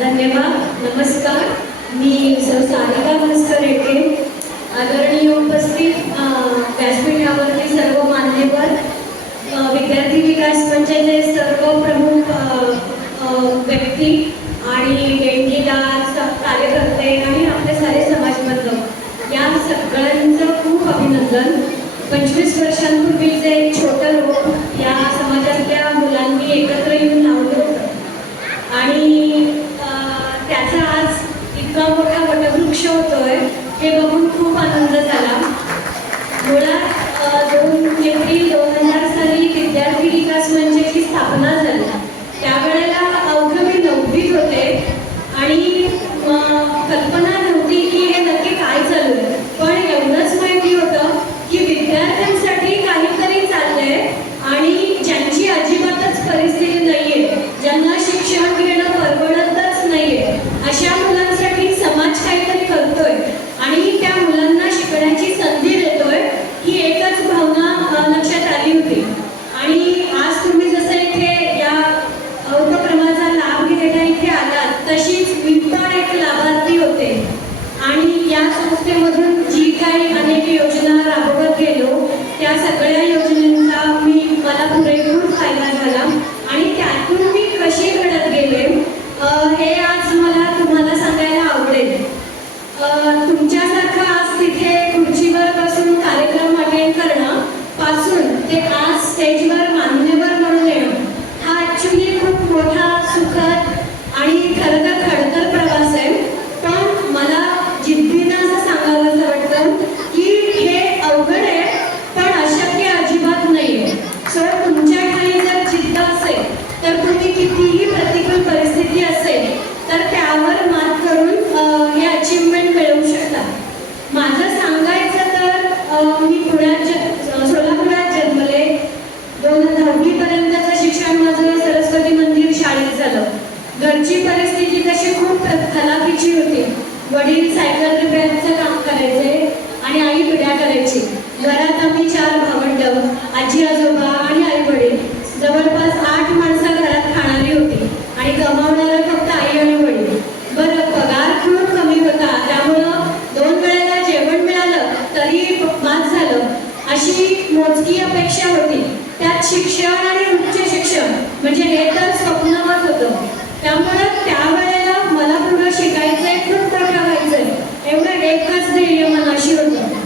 धन्यवाद. नमस्कार. मी सारिका भास्कर येते. आदरणीय उपस्थित व्यासपीठावरती सर्व मान्यवर, विद्यार्थी विकास मंचाचे सर्व प्रमुख व्यक्ती आणि देणगीदार कार्यकर्ते आणि आपले सारे समाजबांधव, या सगळ्यांचं खूप अभिनंदन. 25 वर्षांपूर्वी जे एक छोटं रोप या समाजातल्या मुलांनी एकत्र येऊन लावलं होतं आणि त्याचा आज इतका मोठा वटवृक्ष होतोय हे बघून खूप आनंद झाला. मुळात 2 एप्रिल 2000 साली विद्यार्थी विकास मंचाची स्थापना झाली. त्यावेळेला अवघं मी 9वीत होते आणि कल्पना नव्हती की हे नक्की काय चालू आहे, पण एवढंच माहिती होतं की विद्यार्थ्यांसाठी काहीतरी चाललंय आणि ज्यांची अजिबातच परिस्थिती नाहीये, ज्यांना शिक्षण घेणं परवडतच नाहीये, अशा मुलांसाठी समाज काहीतरी करतोय आणि त्या मुलांना शिकण्याची संधी देतोय, ही एकच भावना लक्षात आली होती. आणि आज तुम्ही जसं इथे या उपक्रमाचा लाभ घेण्याला इथे आलात, तशीच मी पण एक लाभार्थी होते आणि या संस्थेमधून जी काही अनेक योजना राबवत गेलो त्या सगळ्या योजनांचा मला पुरेपूर फायदा झाला आणि त्यातून मी कशी घडत गेले हे आज मला तुम्हाला सांगायला आवडेल. तुमच्यासारखं आज तिथे खुर्चीवर बसून कार्यक्रम अटेंड करणं पासून ते आज स्टेजवर मान्यवर म्हणून येणं हा ॲक्च्युली खूप मोठा सुखद आणि खरं तर खडतर प्रवास आहे. पण मला जिद्दीनं असं सांगावं वाटतं की हे अवघड आहे पण अशक्य अजिबात नाही आहे. सो तुमच्या ठाई जर जिद्द असेल तर तुम्ही कितीही प्रतिकूल परिस्थिती असेल तर त्यावर मात करून हे अचीवमेंट मिळवू शकता. माझं सांगायचं तर मी सोलापुरात जन्मले. 10वी पर्यंतचं शिक्षण माझं सरस्वती मंदिर शाळेत झालं. घरची परिस्थिती तशी खूप हलाखीची होती. वडील सायकल रिपेअरचं काम करायचे आणि आई पिढ्या करायची. घरात आम्ही 4 भावंड, आजी आजोबा आणि आई वडील, जवळपास 8 माणसं घरात खाणारी होती आणि कमावणारं फक्त आई आणि वडील. बरं, पगार खूप कमी होता, त्यामुळं 2 वेळेला जेवण मिळालं तरी बाद झालं अशी मोजकी अपेक्षा होती. त्यात शिक्षण आणि उच्च शिक्षण म्हणजे हे तर स्वप्नवत होतं. त्यामुळं त्यावेळेला मला पुढं शिकायचंय, खूप मोठं व्हायचंय, एवढं एकच ध्येय मनाशी होतं.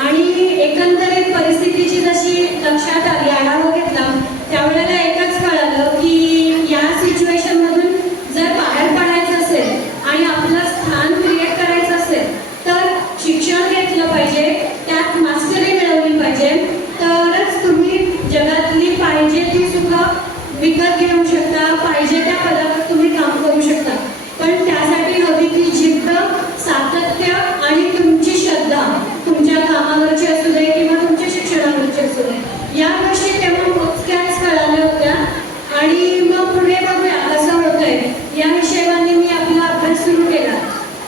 आणि एकंदरीत परिस्थितीची जशी लक्षात आली, आढावा घेतला, त्यावेळेला एकच कळालं की या सिच्युएशनमधून जर बाहेर पडायचं असेल आणि आपलं स्थान क्रिएट करायचं असेल तर शिक्षण घेतलं पाहिजे, त्यात मास्टरी मिळवली पाहिजे, तरच तुम्ही जगातली पाहिजे ती सुखं विकत घेऊ शकता, पाहिजे त्या पदावर तुम्ही काम करू शकता. पण त्यासाठी हवी ती जिद्द, सातत्य आणि तुमची श्रद्धा, तुमच्या कामावरची असू दे किंवा तुमच्या शिक्षणावरची असू दे. या गोष्टी तेव्हा मोजक्याच कळाल्या होत्या आणि मग पुढे बघूया कसं होतंय या हिशेबाने मी आपला अभ्यास सुरू केला.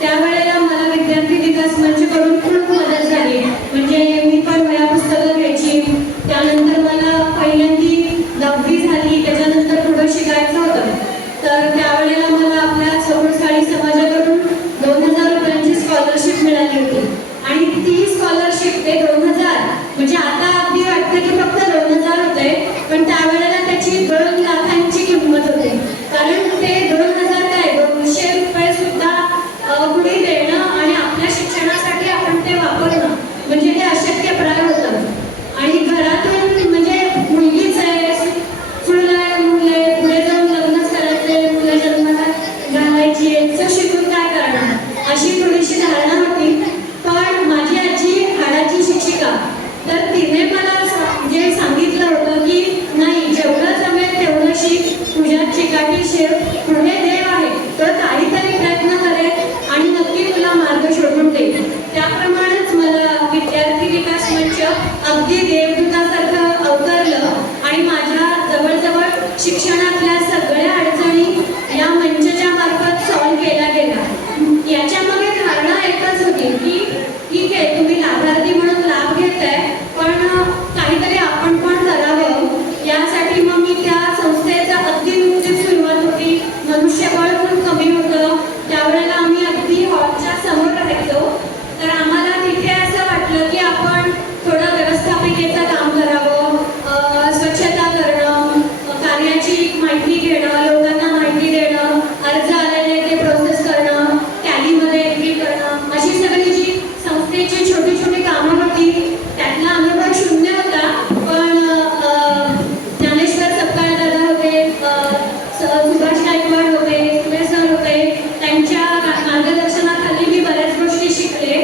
त्यावेळेला मला विद्यार्थी विकास मंचकडून खूप मदत झाली. म्हणजे मी पण वह्या पुस्तकं घ्यायची. त्यानंतर मला पहिल्यांदी 10वी झाली, त्याच्यानंतर पुढं शिकायचं होतं. तर त्यावेळेला मला आपल्या सौरसाळी समाजाकडून 2000 रुपयांची स्कॉलरशिप मिळाली होती आणि ती स्कॉलरशिप ते 2000 म्हणजे आता अगदी वाटतं की फक्त 2000 होते, पण त्यावेळेला त्याची 2 लाखांची किंमत होती. कारण ते 2000 काय 200 रुपये सुद्धा कुणी देणं आणि आपल्या शिक्षणासाठी आपण ते वापरणं म्हणजे हे अशक्यप्राय होतं. आणि घरातून म्हणजे मुलगीच आहे, फुल आहे, मुले पुढे जाऊन लग्नच करायचे, मुलं जन्माला घालायची, शिकून काय करणार अशी थोडीशी धारणा होती. पण माझी आजी हाडाची शिक्षिका, तर तिने मला जे सांगितलं होतं की नाही, जेवढं जमेल तेवढं शिक, तुझ्या चिकाटी शेव, पुढे देव आहे, तर काहीतरी प्रयत्न करेल आणि नक्की तुला मार्ग शोधून देईल. त्याप्रमाणेच मला विद्यार्थी विकास मंच अगदी देवदूतासारखं अवतरलं आणि माझ्या जवळजवळ शिक्षणातल्या सगळ्या अडचणी या मंचच्या मार्फत सॉल्व्ह केल्या गेल्या. याच्यामागे धारणा एकच होती की ठीक आहे, तुम्ही लाभार्थी म्हणून लाभ घेताय, पण काहीतरी आपण पण करावं. यासाठी मग मी त्या संस्थेचा अगदी नुकतीच सुरुवात सुभाष गायकवाड होते, सुरे सर होते, त्यांच्या मार्गदर्शनाखाली मी बऱ्याच गोष्टी शिकले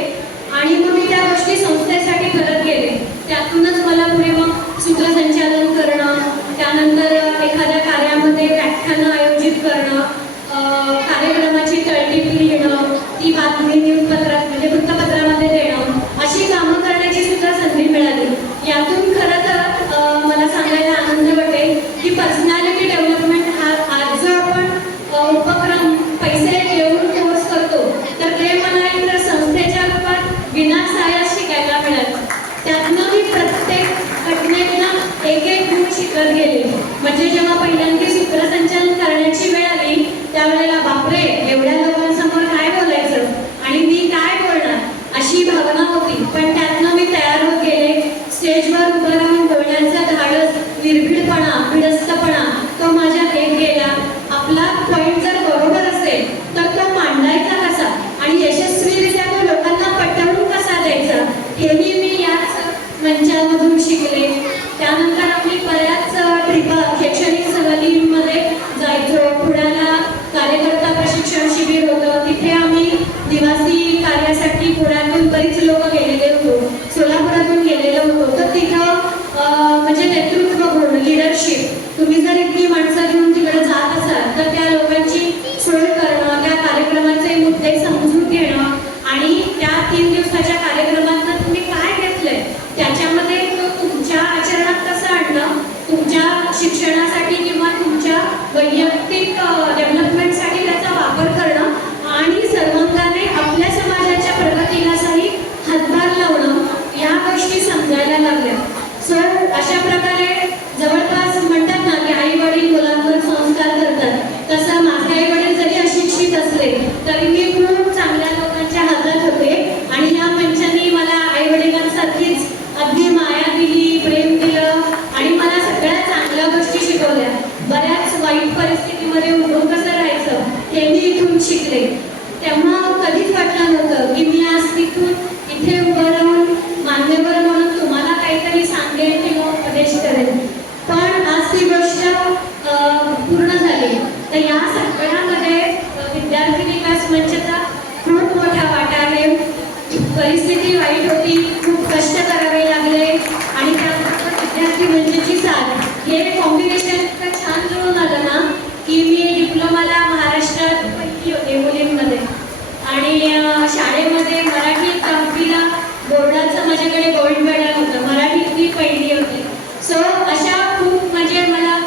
आणि मग मी त्या गोष्टी संस्थेसाठी करत गेले. त्यातूनच मला पुढे मग सूत्रसंचालन करणं, त्यानंतर एखाद्या कार्यामध्ये व्याख्यानं आयोजित करणं, कार्यक्रमाची तळटीप लिहिणं, ती बातमी न्यूजपत्रात म्हणजे वृत्तपत्रामध्ये देणं, अशी कामं करण्याची सुद्धा संधी मिळाली. यातून खरं तर मला सांगायला आनंद वाटेल की पर्सनॅलिटी डेव्हलपमेंट आज जो आपण उपक्रम पैसे देऊन कोर्स करतो, तर ते मला एक संस्थेच्या रूपात विनासायास शिकायला मिळालं. त्यातनं मी प्रत्येक घटनेतनं एक गुण शिकत गेले. म्हणजे जेव्हा पहिल्यांदा सूत्रसंचालन करण्याची वेळ आली त्यावेळेला बापरे, एवढ्या लोकांसमोर काय बोलायचं आणि मी काय बोलणार, अशी भावना होती. पण त्यातनं मी तयार होत गेले. स्टेजवर उभं राहून बोलण्याचा धाडस, निर्भीडपणा, बिडस्तपणा तो माझ्या एक गेला. आपला पॉईंट जर बरोबर असेल तर तो मांडायचा कसा आणि यशस्वीरित्या तो लोकांना पटवून कसा द्यायचा, हेही मी याच मंचामधून शिकले. त्यानंतर आम्ही बऱ्याच ट्रिपा शैक्षणिक सहलीमध्ये जायचो. पुण्याला कार्यकर्ता प्रशिक्षण शिबिर होतं, तिथे आम्ही निवासी कार्यासाठी पुण्यातून बरीच लोक गेलेले होतो, सोलापुरातून गेलेलो होतो. तर तिथं म्हणजे नेतृत्व गुण, लिडरशिप, तुम्ही जर इतकी माणसं घेऊन तिकडे जात असाल तर त्या लोकांची सोय करणं, त्या कार्यक्रमाचे मुद्दे समजून घेणं आणि त्या 3 दिवसाच्या कार्यक्रमातनं तुम्ही काय घेतलंय त्याच्यामध्ये तुमच्या आचरणात कसं आणणं, तुमच्या शिक्षणासाठी किंवा तुमच्या वैयक्तिक डेव्हलपमेंटसाठी त्याचा वापर करणं आणि सर्वांगाने आपल्या समाजाच्या प्रगतीलाही हातभार लावणं, या गोष्टी समजायला लागल्या. सो अशा प्रकारे जवळपास म्हणतात ना की आई वडील मुलांवर संस्कार करतात, तसं माझे आई वडील जरी अशिक्षित असले तरी मी खूप चांगल्या लोकांच्या हातात होते आणि या मंचांनी मला आई वडिलांसारखीच अगदी माया दिली, प्रेम दिलं आणि मला सगळ्या चांगल्या गोष्टी शिकवल्या. बऱ्याच वाईट परिस्थितीमध्ये उभं कसं राहायचं हे मी इथून शिकले. तेव्हा कधीच वाटलं नव्हतं की मी आज तिथून इथे उभं राहून मान्यवर म्हणून तुम्हाला काहीतरी सांगेल किंवा उपदेश करेल. पण आज ती गोष्ट पूर्ण झाली. तर या सगळ्यामध्ये विद्यार्थी विकास मंचचा खूप मोठा वाटा आहे. परिस्थिती वाईट होती, खूप कष्ट करावे लागले आणि त्यानंतर विद्यार्थी मंचची साथ, हे कॉम्बिनेशन इतकं छान जुळून आलं ना की मी डिप्लोमाला महाराष्ट्रात पहिली होते मुलींमध्ये आणि शाळेमध्ये मराठीत 10वीला बोर्डाचं माझ्याकडे गोल्ड मेडल होतं, मराठीत मी पहिली होती. सो अशा खूप म्हणजे मला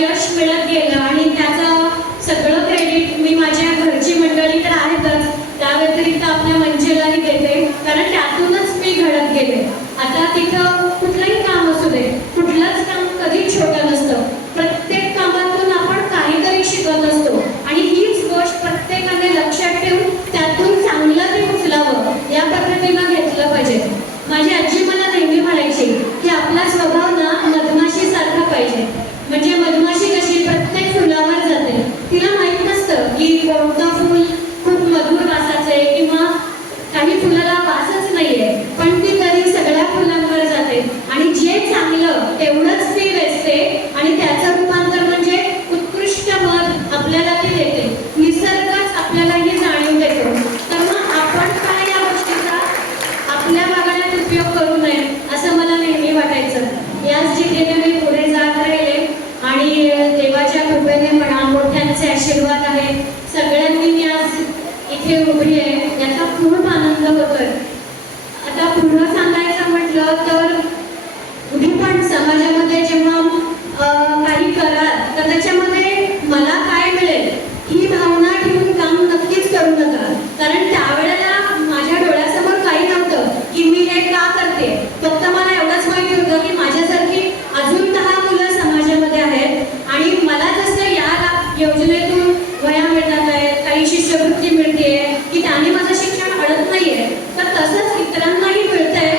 यश मिळत गेलं आणि त्याचं सगळं क्रेडिट मी माझ्या घरची मंडळी तर आहेतच, त्या व्यतिरिक्त आपल्या मंचेलाही देते, कारण त्यातूनच मी घडत गेले. आता तिथं कुठलंही काम असू दे, कुठलंच काम कधीच छोटं नसतं. प्रत्येक कामातून आपण काहीतरी शिकत असतो आणि हीच गोष्ट प्रत्येकाने लक्षात ठेवून त्यातून चांगलं ते उचलावं, या पद्धतीनं घेतलं पाहिजे. माझी आजी मला नेहमी म्हणायची की आपला स्वभाव ना मधमाशी सारखा पाहिजे. म्हणजे मधमाशी कशी प्रत्येक फुलावर जाते, तिला माहीत नसतं की कोणतं फुल खूप मधुर वासाचं आहे किंवा काही फुलाला वासच नाहीये, पण ती तरी सगळ्या फुलांवर जाते आणि जे चांगलं तेवढंच ती वेचते आणि त्याचं रूपांतर म्हणजे उत्कृष्ट मध आपल्याला ती देते. निसर्गच आपल्याला ही जाणीव देतो. तर मग आपण काय या गोष्टीचा आपल्या वागण्यात उपयोग करू नये असं मला नेहमी वाटायचं. याच जिद्दीने मी पुढे जात राहिले आणि देवाच्या कृपेने म्हणा, मोठ्यांचे आशीर्वाद आहे, सगळ्यांनी मी आज इथे उभी आहे, याचा खूप आनंद होतोय. आता पूर्ण सांगायचं म्हटलं तर तुम्ही पण समाजामध्ये जेव्हा काही कराल तर त्याच्यामध्ये मला काय मिळेल ही भावना ठेवून काम नक्कीच करू नका. कारण त्यावेळेला माझ्या डोळ्यासमोर काही नव्हतं की मी हे का करते, फक्त मला एवढंच माहिती होतं की माझ्यासारखी अजून 10 मुलं समाजामध्ये आहेत आणि मला जसं या योजनेतून वया मिळतात आहेत, काही शिष्यवृत्ती मिळते की त्याने माझं शिक्षण अडत नाहीये, तर तसंच इतरांनाही मिळतंय,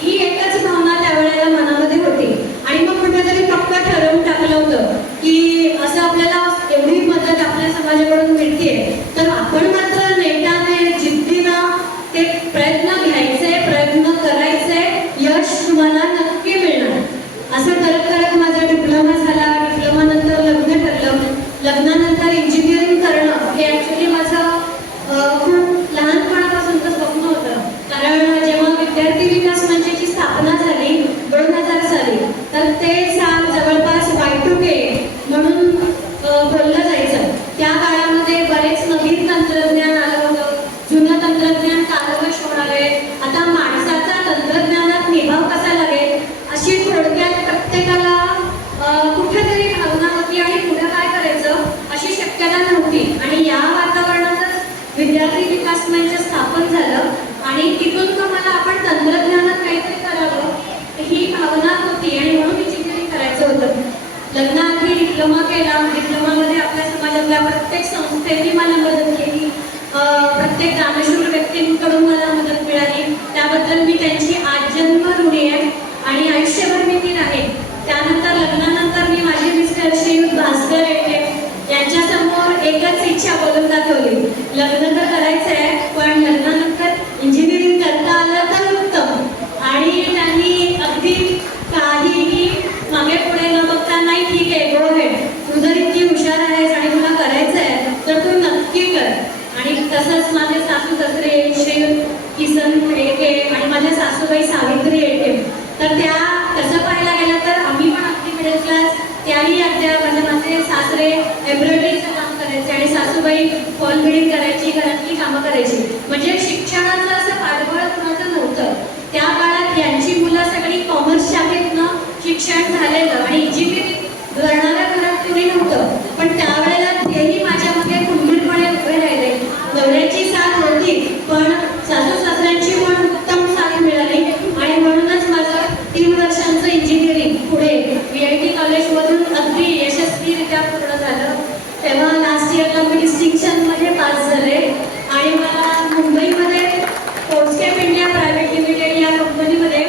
ही एकच भावना त्यावेळेला मनामध्ये होती. आणि मग कुठेतरी पक्का ठरवून टाकलं होतं की असं आपल्याला एवढी मदत आपल्या समाजाकडून मिळते तर आपण मात्र नेटाने जिद्दीनं ते प्रयत्न घ्यायचे, प्रयत्न करायचे, यश तुम्हाला नक्की मिळणार. असं करत करत माझा डिप्लोमा झाला. डिप्लोमा नंतर लग्न ठरलं. नेमकं मला आपण तंत्रज्ञानात काहीतरी करावं ही भावना होती आणि म्हणून इंजिनिअरिंग करायचं होतं. लग्नाआधी डिप्लोमा केला. डिप्लोमामध्ये आपल्या समाजातल्या प्रत्येक संस्थेने मला मदत केली, प्रत्येक दानशूर व्यक्तींकडून मला मदत मिळाली. त्याबद्दल मी त्यांची आजन्म ऋणी आहे आणि आयुष्यभर मी ती राहील. त्यानंतर लग्नानंतर मी माझे मिस्टर श्रीयुत भास्कर येते यांच्यासमोर एकच इच्छा बोलून दाखवली, लग्न तर करायचं आहे पण लग्नानंतर इंजिनिअरिंग करता आलं तर उत्तम. आणि त्यांनी अगदी काहीही मागे पुढे न बघता, नाही ठीक आहे, गो हेड, तू जर इतकी हुशार आहेस आणि तुला करायचं आहे तर तू नक्की कर. आणि तसंच माझे सासू सासरे श्रीयुत किसन येडके आणि माझ्या सासूबाई सावित्री येडके, तर त्या तसं पाहायला गेलं तर आम्ही पण अगदी मिडल क्लास. त्याही अगदी माझे सासरे एम्ब्रॉयडरीचं काम करायचे आणि सासूबाई फॉल बिडिंग करायची, घरातली कामं करायची. म्हणजे शिक्षणाचं असं पाठबळ कुणाचं नव्हतं. त्या काळात यांची मुलं सगळी कॉमर्स शाखेतनं शिक्षण झालेलं आणि इंजिनिअरिंग करणाऱ्या घरात कोणी नव्हतं. पण त्यावेळेला तेही माझ्या मागे खंबीरपणे उभे राहिले. नवऱ्याची साथ होती पण सासू सासऱ्यांची पण उत्तम साथ मिळाली आणि म्हणूनच माझं 3 वर्षांचं इंजिनिअरिंग पुढे VIT कॉलेजमधून अगदी यशस्वीरित्या पूर्ण झालं. तेव्हा लास्ट इयरला मी डिस्टिंक्शनमध्ये पास झाले आणि मला मुंबईमध्ये पोस्टकेप इंडिया प्रायव्हेट लिमिटेड या कंपनीमध्ये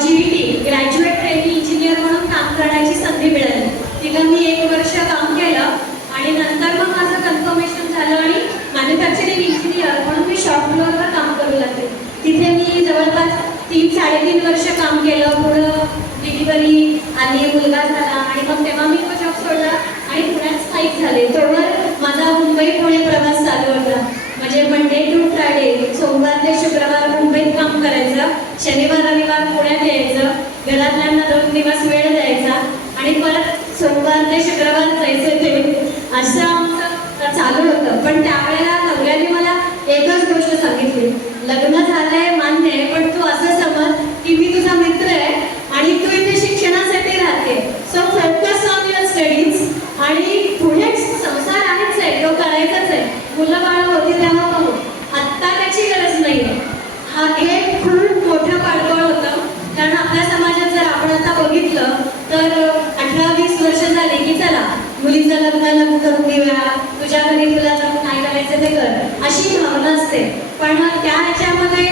GET ग्रॅज्युएट ट्रेनिंग इंजिनियर म्हणून काम करण्याची संधी मिळाली. तिथं मी 1 वर्ष काम केलं आणि नंतर मग माझं कन्फर्मेशन झालं आणि मॅन्युफॅक्चरिंग इंजिनियर म्हणून मी शॉप फ्लोअरवर काम करू लागले. तिथे मी जवळपास 3-3.5 वर्ष काम केलं. पुढं डिलिव्हरी आली, मुलगा झाला आणि मग तेव्हा मी तो जॉब सोडला आणि पुण्यात स्थायिक झाले. तोवर माझा मुंबई पुणे प्रवास चालू होता. म्हणजे मंडे टू फ्रायडे, सोमवार ते शुक्रवार मुंबईत काम करायचं, शनिवार रविवार पुण्यात यायचं, घरातल्यांना 2 दिवस वेळ द्यायचा आणि परत सोमवार ते शुक्रवार जायचं. ते असं आमचं चालू होतं. पण त्यावेळेला नवऱ्याने मला एकच गोष्ट सांगितली, लग्न झालंय मान्य आहे पण तू असं समज की मी तुझा मित्र आहे आणि तू इथे शिक्षणासाठी राहते, so focus on your studies आणि पुढे संसार आहेच आहे, तो करायचाच आहे. मुलं बाळ होती तेव्हा बघू, आत्ता त्याची गरज नाही आहे. हा एक खूप मोठं पाठबळ होतं. कारण आपल्या समाजात जर आपण आता बघितलं तर 18-20 वर्ष झाली की चला मुलीचं लग्न करून देऊया, तुझ्या घरी तुला काय करायचं ते कर, अशी भावना असते. पण त्या ह्याच्यामध्ये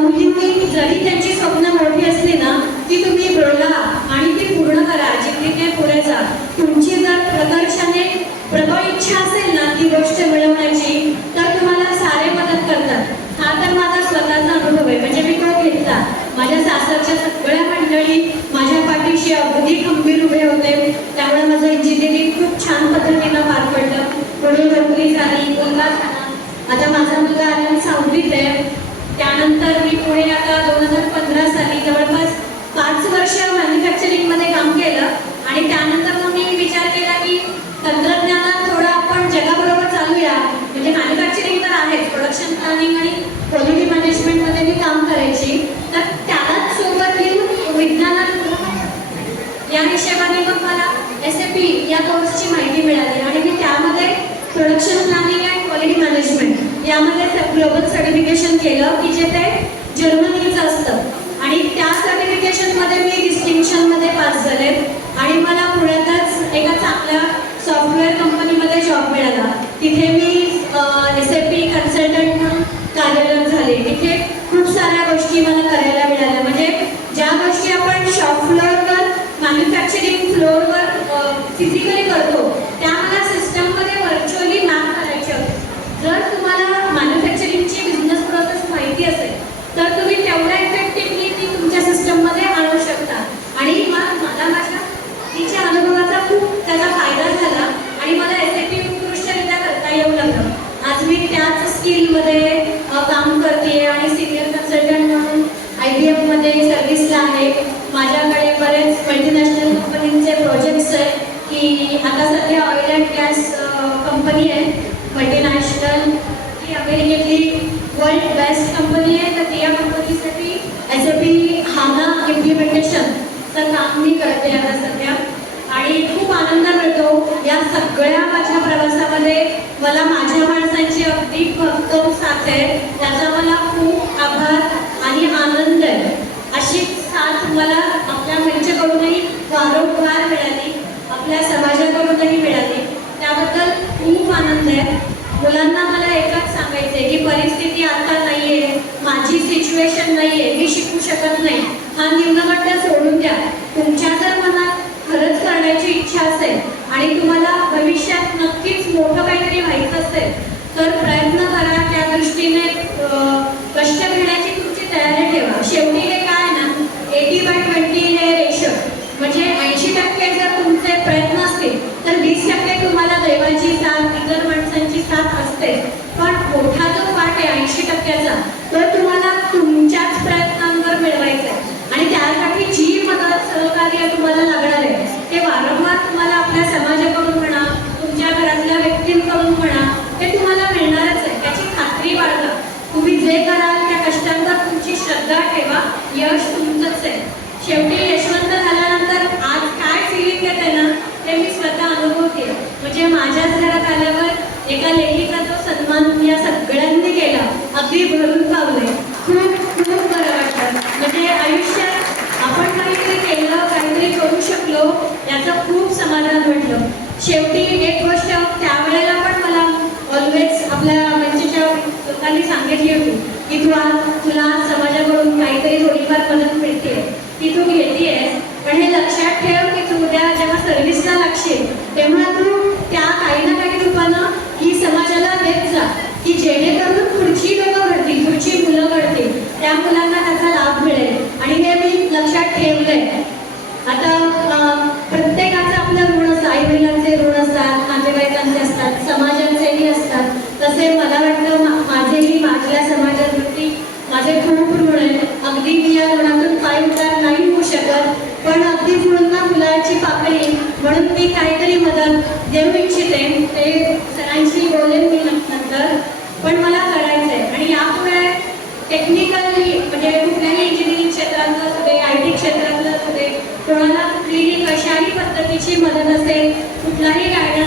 मुलींनी जरी त्यांची स्वप्न मोठी असली ना ती तुम्ही बोला आणि ती पूर्ण करा, जिथे पुढे जा. तुमची जर प्रकर्षाने प्रबळ इच्छा असेल ना ती गोष्ट मिळवण्याची तर तुम्हाला सारे मदत करतात. हा तर माझा स्वतःचा अनुभव आहे. म्हणजे मी तो घेतला. माझ्या सासरच्या सगळ्या मंडळी माझ्या पाठीशी अगदी खंबीर उभे होते. त्यामुळे माझं इंजिनिअरिंग खूप छान पद्धतीनं पार पडलं. पुढे नोकरी झाली, मुलगा झाला. आता माझा मुलगा आनंद 6वीत आहे. त्यानंतर मी पुढे आता 2015 साली जवळपास 5 वर्ष मॅन्युफॅक्चरिंगमध्ये काम केलं आणि त्यानंतर मग मी विचार केला की तंत्रज्ञानात थोडं आपण जगाबरोबर चालूया. म्हणजे मॅन्युफॅक्चरिंग तर आहेच, प्रोडक्शन प्लॅनिंग आणि क्वालिटी मॅनेजमेंटमध्ये मी काम करायची, तर त्यालाच सोबत घेऊन विज्ञानात या हिशेबाने मग मला SAP या कोर्सची माहिती मिळाली आणि मी त्यामध्ये production planning and quality management यामध्ये ग्लोबल सर्टिफिकेशन केलं की जे ते जर्मनीचं असतं आणि त्या सर्टिफिकेशनमध्ये मी डिस्टिंक्शनमध्ये पास झाले आणि मला पुण्यातच एका चांगल्या सॉफ्टवेअर कंपनीमध्ये जॉब मिळाला. तिथे मी SAP कन्सल्टंट म्हणून कार्यरत झाले. तिथे खूप साऱ्या गोष्टी मला करायला मिळाल्या. म्हणजे ज्या गोष्टी आपण शॉप फ्लोअरवर, मॅन्युफॅक्चरिंग फ्लोअरवर फिजिकली करतो त्या मला सिस्टममध्ये व्हर्च्युअली मॅप करायचे होते. जर तुम्हाला मॅन्युफॅक्चरिंगची बिझनेस प्रोसेस माहिती असेल तर तुम्ही तेवढ्या इफेक्टिव्हली ती तुमच्या सिस्टममध्ये आणू शकता. आणि मला माझ्या तिच्या अनुभवाचा खूप त्याचा फायदा झाला आणि मला SAP उत्कृष्टरित्या करता येऊ लागलं. आज मी त्याच स्किलमध्ये काम करते आणि सिनियर कन्सल्टंट म्हणून IBMमध्ये सर्व्हिसला आहे. माझ्याकडे बरेच मल्टीनॅशनल कंपनींचे प्रोजेक्ट्स आहेत की आता सध्या ऑइल अँड गॅस कंपनी आहे मल्टीनॅशनल, ही अमेरिकेतली वर्ल्ड बेस्ट कंपनी आहे. तर या कंपनीसाठी SAP HANA इम्प्लिमेंटेशनचं काम मी करते आता सध्या आणि खूप आनंद मिळतो. या सगळ्या माझ्या प्रवासामध्ये मला माझ्या माणसांची अगदी भक्कम साथ आहे, त्याचा मला खूप आभार जे कराल त्या कष्टांचा तुमची श्रद्धा ठेवा, यश तुमचंच आहे. शेवटी यशवंत झाल्यानंतर आज काय फिलिंग येते ना ते मी स्वतः अनुभवते. म्हणजे माझ्याच घरात आल्यावर एका लेखीचा जो सन्मान या सगळ्यांनी केला, अगदी भरून पावले. खूप खूप बरं वाटतं. म्हणजे आयुष्यात आपण काहीतरी केलं, काहीतरी करू शकलो याचं खूप समाधान वाटलं. शेवटी एक गोष्ट त्यावेळेला पण मला ऑलवेज आपल्या मंचच्या लोकांनी सांगितली होती की तुला समाजाकडून काहीतरी थोडीफार मदत मिळते, ती तू घेतेस, पण हे लक्षात ठेव की तू उद्या जेव्हा सर्व्हिसला लागशील तेव्हा तू त्या काही ना काही रूपानं ही समाजाला देत जा, की जेणेकरून पुढची लोकं घडतील, पुढची मुलं घडतील, त्या मुलांना त्याचा लाभ मिळेल. आणि हे मी लक्षात ठेवलंय. आता प्रत्येकाचं आपलं ऋण असतं, आई वडिलांचे ऋण असतात, नातेवाईकांचे असतात, समाजाचेही असतात. तसे मला वाटतं माझेही माझ्या समाजावरती माझे खूप ऋण आहेत. अगदी मी या ऋणातून पाय उतार नाही होऊ शकत, पण अगदी फुलांना फुलाची पाकळी म्हणून मी काहीतरी मदत देऊ इच्छिते. ते सरांशी बोलेन मी नंतर, पण मला करायचं आहे. आणि यापुढे टेक्निकली म्हणजे कुठल्याही इंजिनिअरिंग क्षेत्रातलं असू दे, IT क्षेत्रातलं असू दे, कोणाला कुठलीही कशाही पद्धतीची मदत असेल, कुठलाही गायडन्स